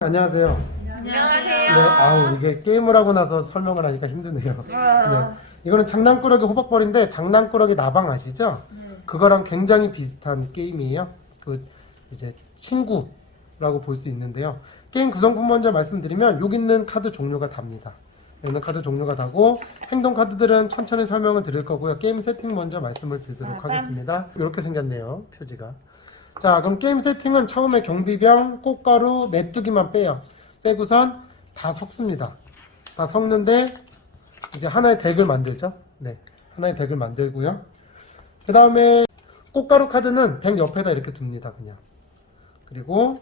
안녕하세요. 안녕하세요. 네, 아우 이게 게임을 하고 나서 설명을 하니까 힘드네요. 네, 이거는 장난꾸러기 호박벌인데 장난꾸러기 나방 아시죠? 그거랑 굉장히 비슷한 게임이에요. 그 이제 친구라고 볼 수 있는데요. 게임 구성품 먼저 말씀드리면 여기 있는 카드 종류가 답니다. 여기 있는 카드 종류가 다고 행동 카드들은 천천히 설명을 드릴 거고요. 게임 세팅 먼저 말씀을 드리도록 하겠습니다. 이렇게 생겼네요. 표지가. 자, 그럼 게임 세팅은 처음에 경비병, 꽃가루, 메뚜기만 빼요. 빼고선 다 섞습니다. 다 섞는데 이제 하나의 덱을 만들죠. 네, 하나의 덱을 만들고요. 그 다음에 꽃가루 카드는 덱 옆에다 이렇게 둡니다. 그냥. 그리고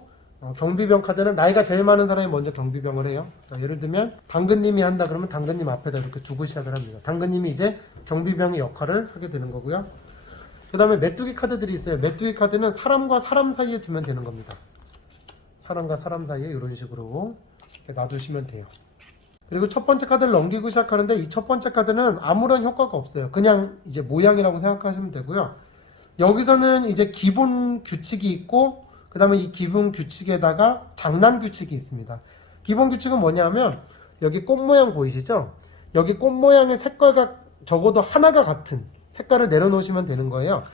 경비병 카드는 나이가 제일 많은 사람이 먼저 경비병을 해요. 자, 예를 들면 당근님이 한다 그러면 당근님 앞에다 이렇게 두고 시작을 합니다. 당근님이 이제 경비병의 역할을 하게 되는 거고요. 그 다음에 메뚜기 카드들이 있어요. 메뚜기 카드는 사람과 사람 사이에 두면 되는 겁니다. 사람과 사람 사이에 이런 식으로 이렇게 놔두시면 돼요. 그리고 첫 번째 카드를 넘기고 시작하는데 이 첫 번째 카드는 아무런 효과가 없어요. 그냥 이제 모양이라고 생각하시면 되고요. 여기서는 이제 기본 규칙이 있고 그 다음에 이 기본 규칙에다가 장난 규칙이 있습니다. 기본 규칙은 뭐냐면 여기 꽃 모양 보이시죠? 여기 꽃 모양의 색깔과 적어도 하나가 같은 색깔을 내려놓으시면 되는 거예요.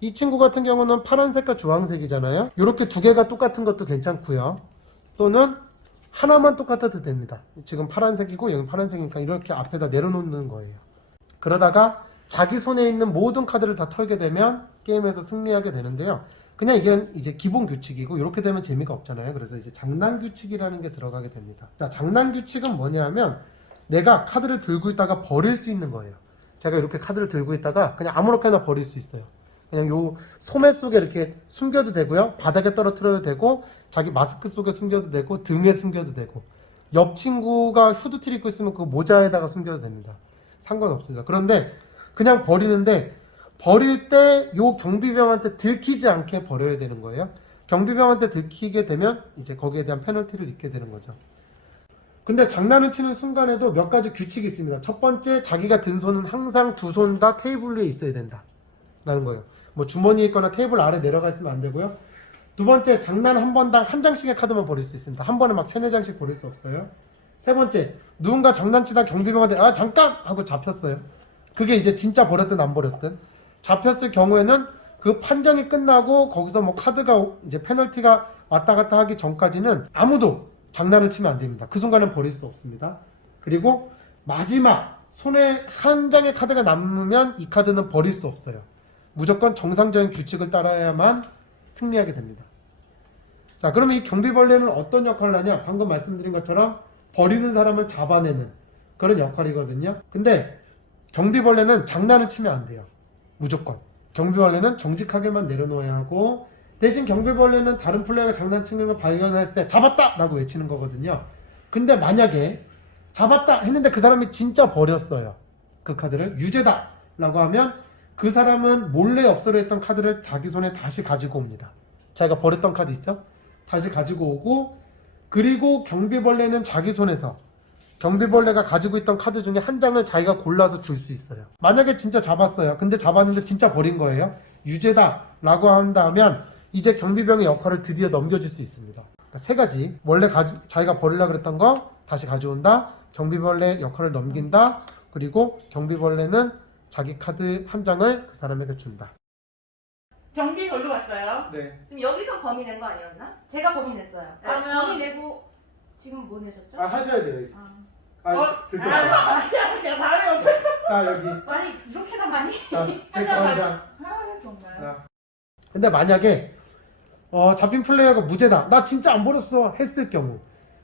이 친구 같은 경우는 파란색과 주황색이잖아요. 이렇게 두 개가 똑같은 것도 괜찮고요. 또는 하나만 똑같아도 됩니다. 지금 파란색이고 여기 파란색이니까 이렇게 앞에다 내려놓는 거예요. 그러다가 자기 손에 있는 모든 카드를 다 털게 되면 게임에서 승리하게 되는데요. 그냥 이게 이제 기본 규칙이고 이렇게 되면 재미가 없잖아요. 그래서 이제 장난 규칙이라는 게 들어가게 됩니다. 자, 장난 규칙은 뭐냐면 내가 카드를 들고 있다가 버릴 수 있는 거예요. 제가 이렇게 카드를 들고 있다가 그냥 아무렇게나 버릴 수 있어요. 그냥 요 소매 속에 이렇게 숨겨도 되고요. 바닥에 떨어뜨려도 되고 자기 마스크 속에 숨겨도 되고 등에 숨겨도 되고 옆 친구가 후드티를 입고 있으면 그 모자에다가 숨겨도 됩니다. 상관없습니다. 그런데 그냥 버리는데 버릴 때 요 경비병한테 들키지 않게 버려야 되는 거예요. 경비병한테 들키게 되면 이제 거기에 대한 페널티를 입게 되는 거죠. 근데 장난을 치는 순간에도 몇 가지 규칙이 있습니다. 첫 번째, 자기가 든 손은 항상 두 손 다 테이블 위에 있어야 된다 라는 거예요. 뭐 주머니에 있거나 테이블 아래 내려가 있으면 안 되고요. 두 번째, 장난 한 번당 한 장씩의 카드만 버릴 수 있습니다. 한 번에 막 3-4장씩 버릴 수 없어요. 세 번째, 누군가 장난치다 경비병한테 아 잠깐! 하고 잡혔어요. 그게 이제 진짜 버렸든 안 버렸든 잡혔을 경우에는 그 판정이 끝나고 거기서 뭐 카드가 이제 페널티가 왔다 갔다 하기 전까지는 아무도 장난을 치면 안 됩니다. 그 순간은 버릴 수 없습니다. 그리고 마지막 손에 한 장의 카드가 남으면 이 카드는 버릴 수 없어요. 무조건 정상적인 규칙을 따라야만 승리하게 됩니다. 자, 그러면 이 경비벌레는 어떤 역할을 하냐? 방금 말씀드린 것처럼 버리는 사람을 잡아내는 그런 역할이거든요. 근데 경비벌레는 장난을 치면 안 돼요. 무조건. 경비벌레는 정직하게만 내려놓아야 하고 대신 경비벌레는 다른 플레이어가 장난치는 걸 발견했을 때 잡았다! 라고 외치는 거거든요. 근데 만약에 잡았다! 했는데 그 사람이 진짜 버렸어요. 그 카드를 유죄다! 라고 하면 그 사람은 몰래 없애려 했던 카드를 자기 손에 다시 가지고 옵니다. 자기가 버렸던 카드 있죠? 다시 가지고 오고 그리고 경비벌레는 자기 손에서 경비벌레가 가지고 있던 카드 중에 한 장을 자기가 골라서 줄 수 있어요. 만약에 진짜 잡았어요. 근데 잡았는데 진짜 버린 거예요. 유죄다! 라고 한다면 이제 경비병의 역할을 드디어 넘겨줄 수 있습니다. 그러니까 세 가지. 원래 자기가 버리려고 그랬던 거 다시 가져온다. 경비벌레 역할을 넘긴다. 그리고 경비벌레는 자기 카드 한 장을 그 사람에게 준다. 경비 걸로 왔어요. 네. 지금 여기서 범인 낸 거 아니었나? 제가 범인 냈어요. 그러면- 범인 내고 지금 뭐 내셨죠? 하셔야 돼요. 아. 들켰어요. 그냥 바로 옆에서. 자, 여기. 아니 이렇게나 많이? 자, 제 한 장. 아, 정말. 자. 근데 만약에 잡힌 플레이어가 무죄다. 나 진짜 안 버렸어. 했을 경우.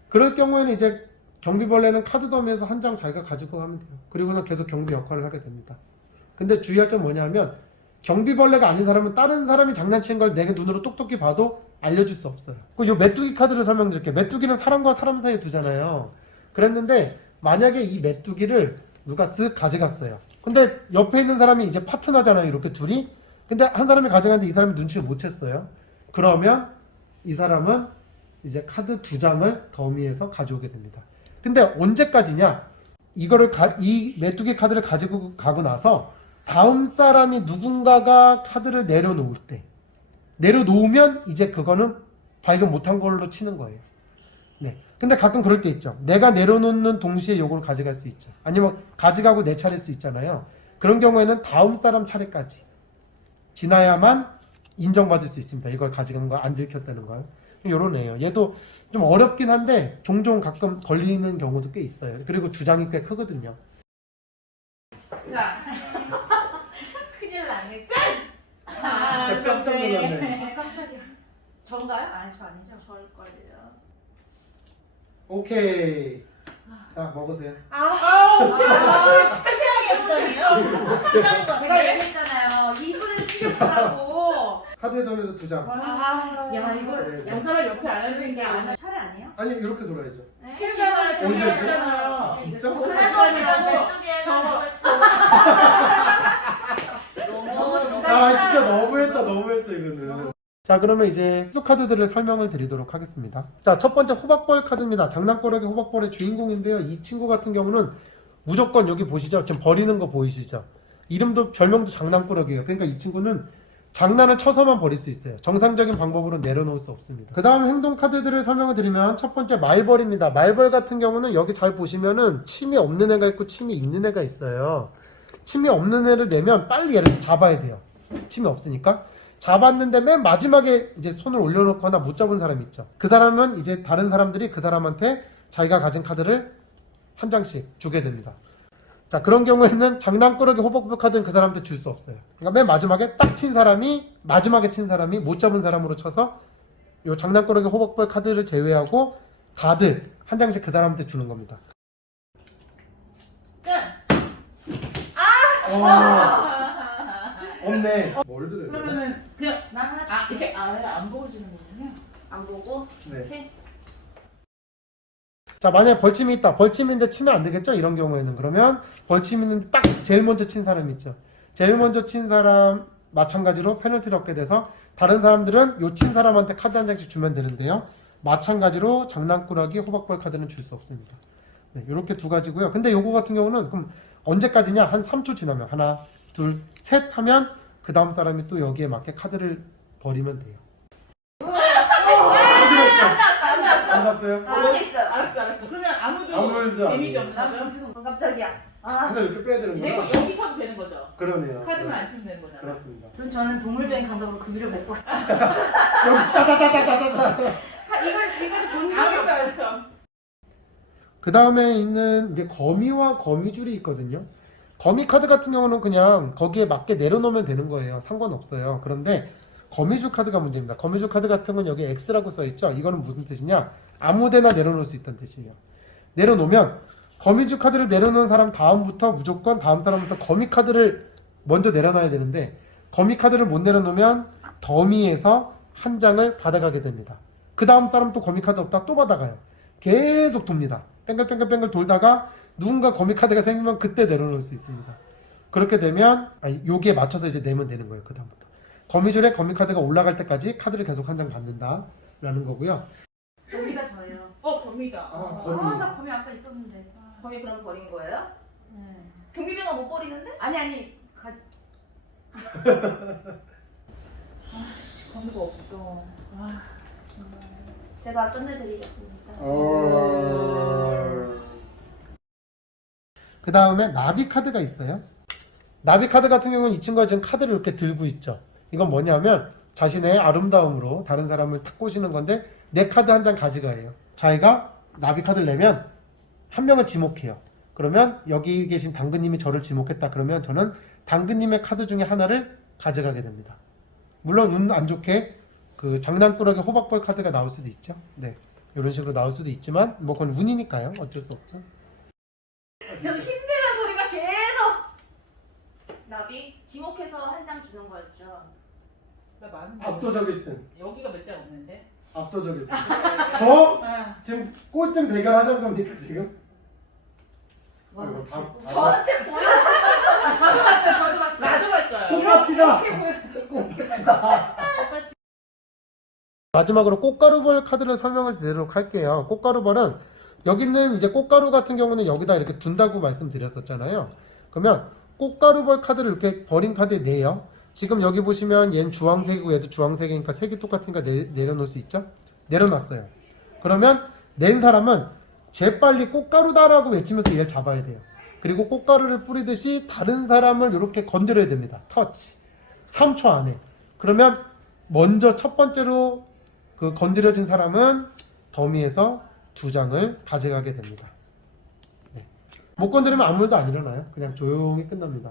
그럴 경우에는 이제 경비벌레는 카드 더미에서 한 장 자기가 가지고 가면 돼요. 그리고서 계속 경비 역할을 하게 됩니다. 근데 주의할 점 뭐냐면 경비벌레가 아닌 사람은 다른 사람이 장난치는 걸 내가 눈으로 똑똑히 봐도 알려줄 수 없어요. 요 메뚜기 카드를 설명드릴게요. 메뚜기는 사람과 사람 사이에 두잖아요. 그랬는데 만약에 이 메뚜기를 누가 쓱 가져갔어요. 근데 옆에 있는 사람이 이제 파트너잖아요. 이렇게 둘이. 근데 한 사람이 가져갔는데 이 사람이 눈치를 못 챘어요. 그러면 이 사람은 이제 카드 2장을 더미에서 가져오게 됩니다. 근데 언제까지냐? 이 메뚜기 카드를 가지고 가고 나서 다음 사람이 누군가가 카드를 내려놓을 때 내려놓으면 이제 그거는 발견 못한 걸로 치는 거예요. 네. 근데 가끔 그럴 때 있죠. 내가 내려놓는 동시에 요걸 가져갈 수 있죠. 아니면 가져가고 내 차례일 수 있잖아요. 그런 경우에는 다음 사람 차례까지 지나야만 인정받을 수 있습니다. 이걸 가져간 거 안 들켰다는 걸. 요런 애예요. 얘도 좀 어렵긴 한데 종종 가끔 걸리는 경우도 꽤 있어요. 그리고 주장이 꽤 크거든요. 자, 큰일 나네. 진짜 깜짝 놀랐네. 깜짝이야. 전가요? 아니 저 아니죠. 저일걸요. 오케이. 자, 먹으세요. 제가 얘기했잖아요. 이분은 신경 쓰라고. 카드에 더해서 2장. 야 이거 네, 양 사람 옆에 안 앉는 게 안 아니야. 차례 아니에요? 아니, 이렇게 돌아야죠. 칠잖아요. 언제 했어요? 칠잖아요. 진짜? 진짜 너무했어 이거는. 자, 그러면 이제 특수 카드들을 설명을 드리도록 하겠습니다. 자, 첫 번째 호박벌 카드입니다. 장난꾸러기 호박벌의 주인공인데요. 이 친구 같은 경우는 무조건 여기 보시죠. 지금 버리는 거 보이시죠? 이름도 별명도 장난꾸러기예요. 그러니까 이 친구는 장난을 쳐서만 버릴 수 있어요. 정상적인 방법으로 내려놓을 수 없습니다. 그 다음 행동 카드들을 설명을 드리면 첫 번째 말벌입니다. 말벌 같은 경우는 여기 잘 보시면은 침이 없는 애가 있고 침이 있는 애가 있어요. 침이 없는 애를 내면 빨리 얘를 잡아야 돼요. 침이 없으니까. 잡았는데 맨 마지막에 이제 손을 올려놓거나 못 잡은 사람이 있죠. 그 사람은 이제 다른 사람들이 그 사람한테 자기가 가진 카드를 한 장씩 주게 됩니다. 자, 그런 경우에는 장난꾸러기 호박벌 카드는 그 사람한테 줄 수 없어요. 그러니까 맨 마지막에 딱 친 사람이, 마지막에 친 사람이 못 잡은 사람으로 쳐서 요 장난꾸러기 호박벌 카드를 제외하고 다들 한 장씩 그 사람한테 주는 겁니다. 짠. 없네. 뭘 드려요? 그러면은 그냥 나 하나 줄게. 이렇게 안 보고 주는 거군요. 안 보고. 네. 이렇게. 자, 만약에 벌침이 있다. 벌침인데 치면 안 되겠죠? 이런 경우에는. 그러면 벌침 있는데 딱 제일 먼저 친 사람이 있죠. 제일 먼저 친 사람 마찬가지로 페널티를 얻게 돼서 다른 사람들은 요 친 사람한테 카드 한 장씩 주면 되는데요. 마찬가지로 장난꾸러기 호박벌 카드는 줄 수 없습니다. 네, 요렇게 두 가지고요. 근데 요거 같은 경우는 그럼 언제까지냐? 한 3초 지나면 하나, 둘, 셋 하면 그 다음 사람이 또 여기에 맞게 카드를 버리면 돼요. 안 갔어요? 모르겠어요. 알았어. 그러면 아무도 아무도 안 데미지 해요. 없는 거죠? 깜짝이야. 그래서 이렇게 빼야 되는 이거 거야? 여기 쳐도 되는 거죠? 그러네요. 카드만 안 치면 되는 거잖아. 그렇습니다. 그럼 저는 동물적인 감각으로 그 위로 맺고 왔어요. 여기 따다다다다다다. 이걸 지금까지 본 적이 아무도 없어요. 안 쳐. 그 다음에 있는 이제 거미와 거미줄이 있거든요. 거미 카드 같은 경우는 그냥 거기에 맞게 내려놓으면 되는 거예요. 상관없어요. 그런데 거미줄 카드가 문제입니다. 거미줄 카드 같은 건 여기 X라고 써있죠. 이거는 무슨 뜻이냐? 아무데나 내려놓을 수 있다는 뜻이에요. 내려놓으면 거미줄 카드를 내려놓은 사람 다음부터 무조건 다음 사람부터 거미 카드를 먼저 내려놔야 되는데 거미 카드를 못 내려놓으면 더미에서 한 장을 받아가게 됩니다. 그 다음 사람 또 거미 카드 없다 또 받아가요. 계속 돕니다. 뺑글뺑글뺑글 돌다가 누군가 거미 카드가 생기면 그때 내려놓을 수 있습니다. 그렇게 되면 여기에 맞춰서 이제 내면 되는 거예요. 그 다음부터 거미줄에 거미 카드가 올라갈 때까지 카드를 계속 한 장 받는다 라는 거고요. 여기가 저예요. 범이다. 거미. 나 범이 아까 있었는데. 거기 그럼 버린 거예요? 네. 경비병가 못 버리는데? 아니 범이가 없어. 제가 끝내드리겠습니다. 그 다음에 나비 카드가 있어요. 나비 카드 같은 경우는 이 친구가 지금 카드를 이렇게 들고 있죠. 이건 뭐냐면 자신의 아름다움으로 다른 사람을 탁 꼬시는 건데 내 카드 한 장 가져가요. 자기가 나비 카드를 내면 한 명을 지목해요. 그러면 여기 계신 당근님이 저를 지목했다. 그러면 저는 당근님의 카드 중에 하나를 가져가게 됩니다. 물론 운 안 좋게 그 장난꾸러기 호박벌 카드가 나올 수도 있죠. 네, 이런 식으로 나올 수도 있지만 뭐 그건 운이니까요. 어쩔 수 없죠. 계속 힘내라는 소리가 계속. 나비 지목해서 한 장 주는 거였죠. 나 많은데. 압도적일 등. 여기가 몇 장 없는데? 압도적일 등. 저 네. 지금 꼴등 대결 하자는 겁니까 지금? 와, 이거 다 저한테 보여. 저도 봤어요. 나도 봤어요. 꽃밭이다. 꽃밭이다. 마지막으로 꽃가루벌 카드를 설명을 드리도록 할게요. 꽃가루벌은 여기는 이제 꽃가루 같은 경우는 여기다 이렇게 둔다고 말씀드렸었잖아요. 그러면 꽃가루벌 카드를 이렇게 버린 카드에 내요. 지금 여기 보시면 얘는 주황색이고 얘도 주황색이니까 색이 똑같으니까 내려놓을 수 있죠? 내려놨어요. 그러면 낸 사람은 재빨리 꽃가루다라고 외치면서 얘를 잡아야 돼요. 그리고 꽃가루를 뿌리듯이 다른 사람을 이렇게 건드려야 됩니다. 터치. 3초 안에. 그러면 먼저 첫 번째로 그 건드려진 사람은 더미에서 2장을 가져가게 됩니다. 네. 못 건드리면 아무 일도 안 일어나요. 그냥 조용히 끝납니다.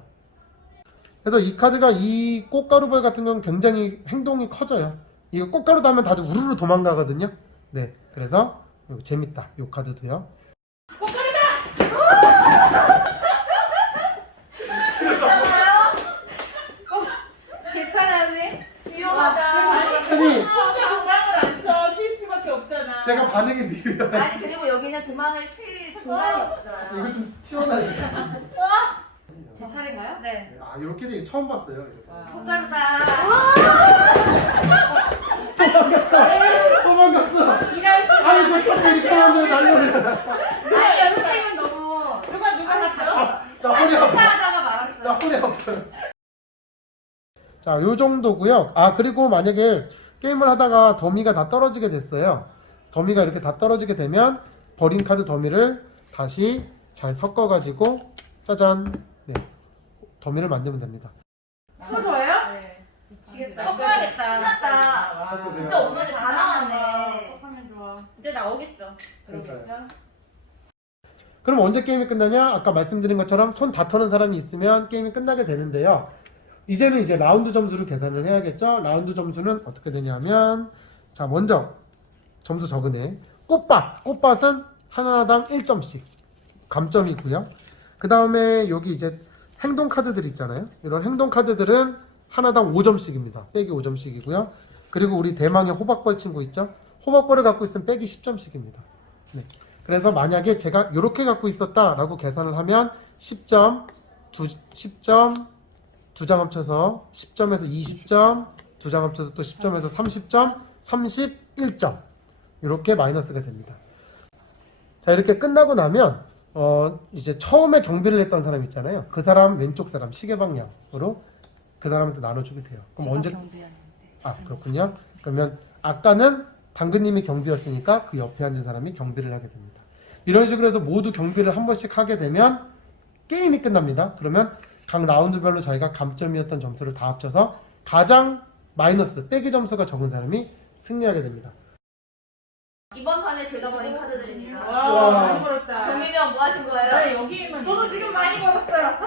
그래서 이 카드가 이 꽃가루벌 같은 경우는 굉장히 행동이 커져요. 이거 꽃가루 닿으면 다들 우르르 도망가거든요. 네, 그래서 이거 재밌다. 이 카드도요. 괜찮아요? 위험하다. 아니, 혼자 도망을 안 쳐. 칠 수밖에 없잖아. 제가 반응이 느려요. 아니 그리고 여기는 도망을 칠 공간이 없어요. 이거 좀 치워놔야 돼요. 제 차례인가요? 네. 아, 이렇게 되게 처음 봤어요. 꽃가루다. 도망갔어. 이럴 수. 아니, 저 카드 이렇게 하면 날려버려. 아니 연습생은 너무 누가 했어요? 나 허리 아파. 하다가 말았어요. 나 허리 아파요. 자, 요 정도고요. 아, 그리고 만약에 게임을 하다가 더미가 다 떨어지게 됐어요. 더미가 이렇게 다 떨어지게 되면 버린 카드 더미를 다시 잘 섞어가지고 짜잔, 네, 더미를 만들면 됩니다. 또 저예요? 네. 미치겠다. 섞어야겠다. 끝났다. 섞으세요. 진짜 오늘은 다 나왔네. 하면 좋아. 이제 나오겠죠. 그러니까요. 그럼 언제 게임이 끝나냐? 아까 말씀드린 것처럼 손 다 터는 사람이 있으면 게임이 끝나게 되는데요. 이제는 이제 라운드 점수를 계산을 해야겠죠. 라운드 점수는 어떻게 되냐면, 자, 먼저 점수 적으네. 꽃밭은 하나당 1점씩 감점이고요. 그 다음에 여기 이제 행동 카드들 있잖아요. 이런 행동 카드들은 하나당 5점씩입니다. 빼기 5점씩이고요. 그리고 우리 대망의 호박벌 친구 있죠? 호박벌을 갖고 있으면 빼기 10점씩입니다. 네. 그래서 만약에 제가 이렇게 갖고 있었다라고 계산을 하면 10점, 10점, 2장 합쳐서 10점에서 20점, 2장 합쳐서 또 10점에서 30점, 31점 이렇게 마이너스가 됩니다. 자, 이렇게 끝나고 나면 이제 처음에 경비를 했던 사람 있잖아요. 그 사람 왼쪽 사람 시계 방향으로 그 사람한테 나눠주게 돼요. 그럼 언제? 아, 그렇군요. 그러면 아까는 당근님이 경비였으니까 그 옆에 앉은 사람이 경비를 하게 됩니다. 이런 식으로 해서 모두 경비를 한 번씩 하게 되면 게임이 끝납니다. 그러면 각 라운드별로 저희가 감점이었던 점수를 다 합쳐서 가장 마이너스 빼기 점수가 적은 사람이 승리하게 됩니다. 이번 판에 제가 버린 카드들입니다. 와, 많이 벌었다. 경미명 뭐 하신 거예요? 나 여기에만. 저도 지금 많이 벌었어요.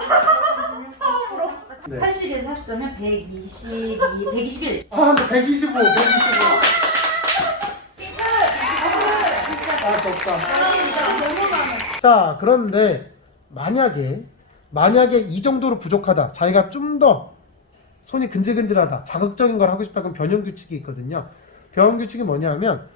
처음으로. 네. 80에서 40도면 122, 121. 아, 125. 아, 덥다. 자, 그런데 만약에 이 정도로 부족하다, 자기가 좀 더 손이 근질근질하다, 자극적인 걸 하고 싶다, 그럼 변형 규칙이 있거든요. 변형 규칙이 뭐냐 하면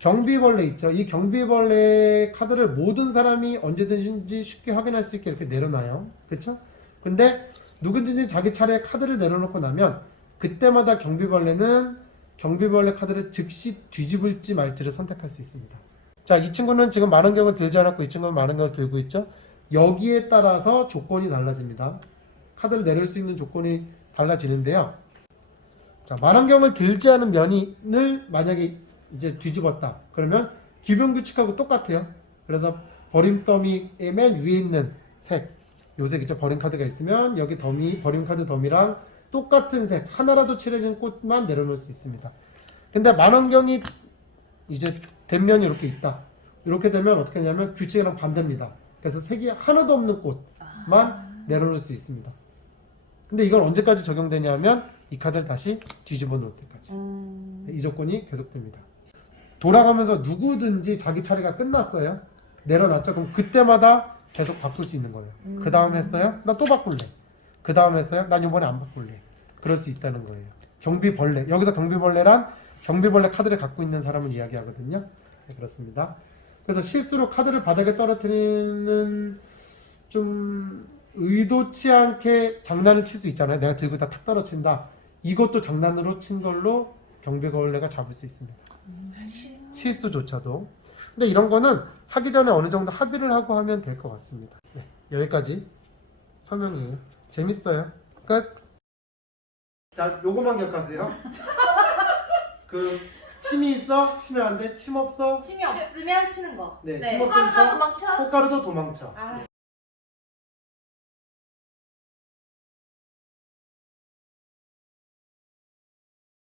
경비벌레 있죠. 이 경비벌레 카드를 모든 사람이 언제든지 쉽게 확인할 수 있게 이렇게 내려놔요. 그쵸? 근데 누구든지 자기 차례에 카드를 내려놓고 나면 그때마다 경비벌레는 경비벌레 카드를 즉시 뒤집을지 말지를 선택할 수 있습니다. 자, 이 친구는 지금 만원경을 들지 않았고 이 친구는 만원경을 들고 있죠. 여기에 따라서 조건이 달라집니다. 카드를 내릴 수 있는 조건이 달라지는데요. 자, 만원경을 들지 않은 면을 만약에 이제 뒤집었다. 그러면 기본 규칙하고 똑같아요. 그래서 버림 더미의 맨 위에 있는 색, 요 색이죠. 버림 카드가 있으면 여기 더미, 버림 카드 더미랑 똑같은 색, 하나라도 칠해진 꽃만 내려놓을 수 있습니다. 근데 만원경이 이제 된 면이 이렇게 있다. 이렇게 되면 어떻게 하냐면 규칙이랑 반대입니다. 그래서 색이 하나도 없는 꽃만 내려놓을 수 있습니다. 근데 이건 언제까지 적용되냐면 이 카드를 다시 뒤집어 놓을 때까지. 이 조건이 계속됩니다. 돌아가면서 누구든지 자기 차례가 끝났어요. 내려놨죠. 그럼 그때마다 계속 바꿀 수 있는 거예요. 그 다음 했어요? 나 또 바꿀래. 그 다음 했어요? 난 이번에 안 바꿀래. 그럴 수 있다는 거예요. 경비벌레. 여기서 경비벌레란 경비벌레 카드를 갖고 있는 사람을 이야기하거든요. 네, 그렇습니다. 그래서 실수로 카드를 바닥에 떨어뜨리는 좀 의도치 않게 장난을 칠 수 있잖아요. 내가 들고 다 탁 떨어진다. 이것도 장난으로 친 걸로 경비벌레가 잡을 수 있습니다. 실수조차도. 근데 이런 거는 하기 전에 어느 정도 합의를 하고 하면 될 것 같습니다. 네, 여기까지 설명이에요. 재밌어요. 끝. 자, 요거만 기억하세요. 침이 있어? 치면 안 돼. 침 없어? 침이 없으면 치는 거. 네, 네. 침 없으면 꽃가루가 쳐. 도망쳐. 꽃가루도 도망쳐. 아,